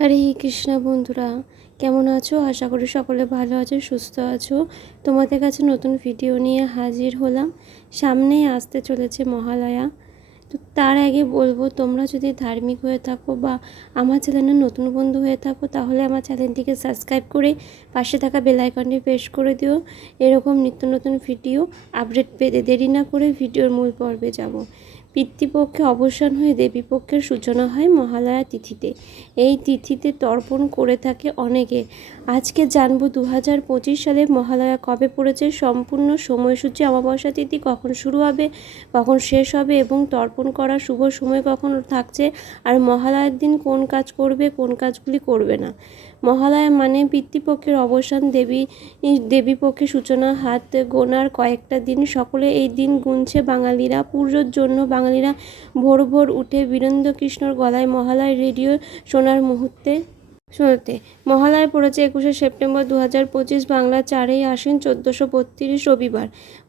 হরে কৃষ্ণ বন্ধুরা, কেমন আছো? আশা করি সকলে ভালো আছো, সুস্থ আছো। তোমাদের কাছে নতুন ভিডিও নিয়ে হাজির হলাম। সামনেই আসতে চলেছে মহালয়া। তো তার আগে বলব, তোমরা যদি ধার্মিক হয়ে থাকো বা আমার চ্যানেলের নতুন বন্ধু হয়ে থাকো, তাহলে আমার চ্যানেলটিকে সাবস্ক্রাইব করে পাশে থাকা বেল আইকনটি প্রেস করে দিও। এরকম নিত্য নতুন ভিডিও আপডেট পেতে দেরি না করে ভিডিওর মূল পর্বে যাব। পিতৃপক্ষে অবসান হয়ে দেবীপক্ষের সূচনা হয় মহালয়া তিথিতে। এই তিথিতে তর্পণ করে থাকে অনেকে। আজকে জানব দু হাজার পঁচিশ সালে মহালয়া কবে পড়েছে, সম্পূর্ণ সময়সূচি অমাবস্যা তিথি কখন শুরু হবে, কখন শেষ হবে এবং তর্পণ করার শুভ সময় কখন থাকছে, আর মহালয়ার দিন কোন কাজ করবে, কোন কাজগুলি করবে না। মহালয়া মানে পিতৃপক্ষের অবসান, দেবী দেবী পক্ষে সূচনা, হাত গোনার কয়েকটা দিন। সকলে এই দিন গুনছে বাঙালিরা। পুজোর জন্য বাঙালিরা ভোর ভোর উঠে বীরেন্দ্র কৃষ্ণর গলায় মহালয় রেডিও শোনার মুহূর্তে শুনতে মহালয় পড়েছে একুশে সেপ্টেম্বর দু হাজার পঁচিশ বাংলা চারই আশ্বিন চোদ্দোশো বত্রিশ রবিবার।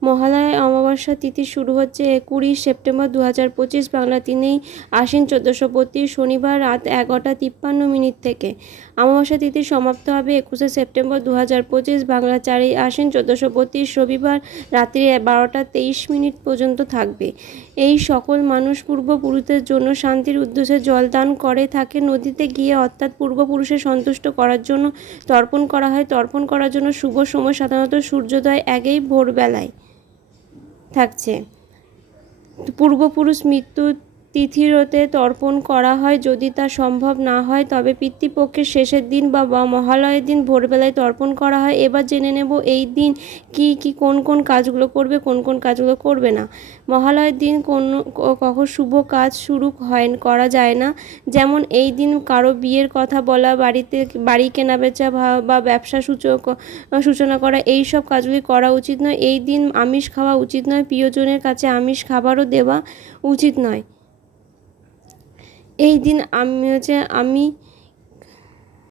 মহালয় অমাবস্যা তিথি শুরু হচ্ছে কুড়ি সেপ্টেম্বর দু হাজার পঁচিশ বাংলা তিনেই আশ্বিন চোদ্দোশো বত্রিশ শনিবার রাত এগারোটা তিপ্পান্ন মিনিট থেকে। অমাবস্যা তিথি সমাপ্ত হবে একুশে সেপ্টেম্বর দু হাজার পঁচিশ বাংলা চারই আশ্বিন চোদ্দোশো বত্রিশ রবিবার রাত্রি বারোটা তেইশ মিনিট পর্যন্ত থাকবে। এই সকল মানুষ পূর্বপুরুষদের জন্য শান্তির উদ্দেশ্যে জলদান করে থাকে নদীতে গিয়ে অর্থাৎ পূর্বপুরুষের সন্তুষ্ট করার জন্য তর্পণ করা হয়। তর্পণ করার জন্য শুভ সময় সাধারণত সূর্যোদয় আগেই ভোরবেলায় থাকছে। পূর্বপুরুষ মৃত্যু তিথিরতে তর্পণ করা হয়। যদি তা সম্ভব না হয়, তবে পিতৃপক্ষের শেষের দিন বা মহালয়ের দিন ভোরবেলায় তর্পণ করা হয়। এবার জেনে নেব এই দিন কি কি, কোন কোন কাজগুলো করবে, কোন কোন কাজগুলো করবে না। মহালয়ের দিন কোন, কখন শুভ কাজ শুরু হয়, করা যায় না। যেমন এই দিন কারও বিয়ের কথা বলা, বাড়িতে বাড়ি কেনাবেচা বা ব্যবসা সূচক, সূচনা করা, এই সব কাজগুলি করা উচিত নয়। এই দিন আমিষ খাওয়া উচিত নয়। প্রিয়জনের কাছে আমিষ খাবারও দেওয়া উচিত নয়। এই দিন আমি হচ্ছে, আমি,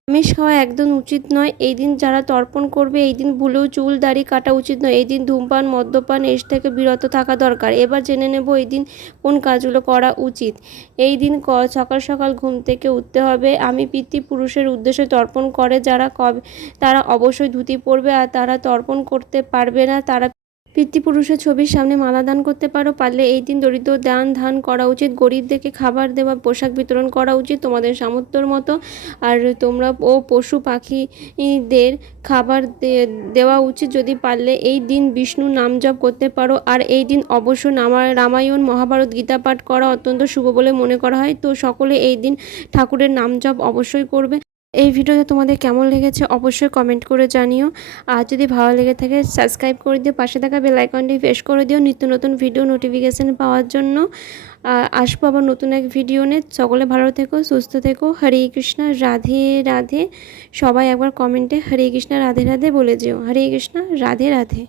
আমিষ খাওয়া একদম উচিত নয়। এই দিন যারা তর্পণ করবে, এই দিন ভুলেও চুল, দাড়ি কাটা উচিত নয়। এই দিন ধূমপান, মদ্যপান, এস থেকে বিরত থাকা দরকার। এবার জেনে নেব এই দিন কোন কাজগুলো করা উচিত। এই দিন সকাল সকাল ঘুম থেকে উঠতে হবে। আমি পিতৃপুরুষের উদ্দেশ্যে তর্পণ করে, যারা কবে, তারা অবশ্যই ধুতি পরবে আর তারা তর্পণ করতে পারবে না। তারা পিতৃপুরুষের ছবির সামনে মালা দান করতে পারো, পারলে এই দিন দরিদ্র দান, ধান করা উচিত, গরিবদেরকে খাবার দেওয়া, পোশাক বিতরণ করা উচিত, তোমাদের সামর্থ্যর মতো। আর তোমরা ও পশু পাখিদের খাবার দেওয়া উচিত যদি পারলে এই দিন বিষ্ণু নাম জপ করতে পারো। আর এই দিন অবশ্য রামায়ণ, মহাভারত গীতা পাঠ করা অত্যন্ত শুভ বলে মনে করা হয়। তো সকলে এই দিন ঠাকুরের নাম জপ অবশ্যই করবে। এই ভিডিওটা তোমাদের কেমন লেগেছে অবশ্যই কমেন্ট করে জানিও। আর যদি ভালো লেগে থাকে সাবস্ক্রাইব করে দিও, পাশে থাকা বেল আইকনটি প্রেস করে দিও নিত্য নতুন ভিডিও নোটিফিকেশান পাওয়ার জন্য। আসব আবার নতুন এক ভিডিও নিয়ে। সকলে ভালো থেকো, সুস্থ থেকো। হরে কৃষ্ণ, রাধে রাধে। সবাই একবার কমেন্টে হরে কৃষ্ণ, রাধে রাধে বলে যেও। হরে কৃষ্ণ, রাধে রাধে।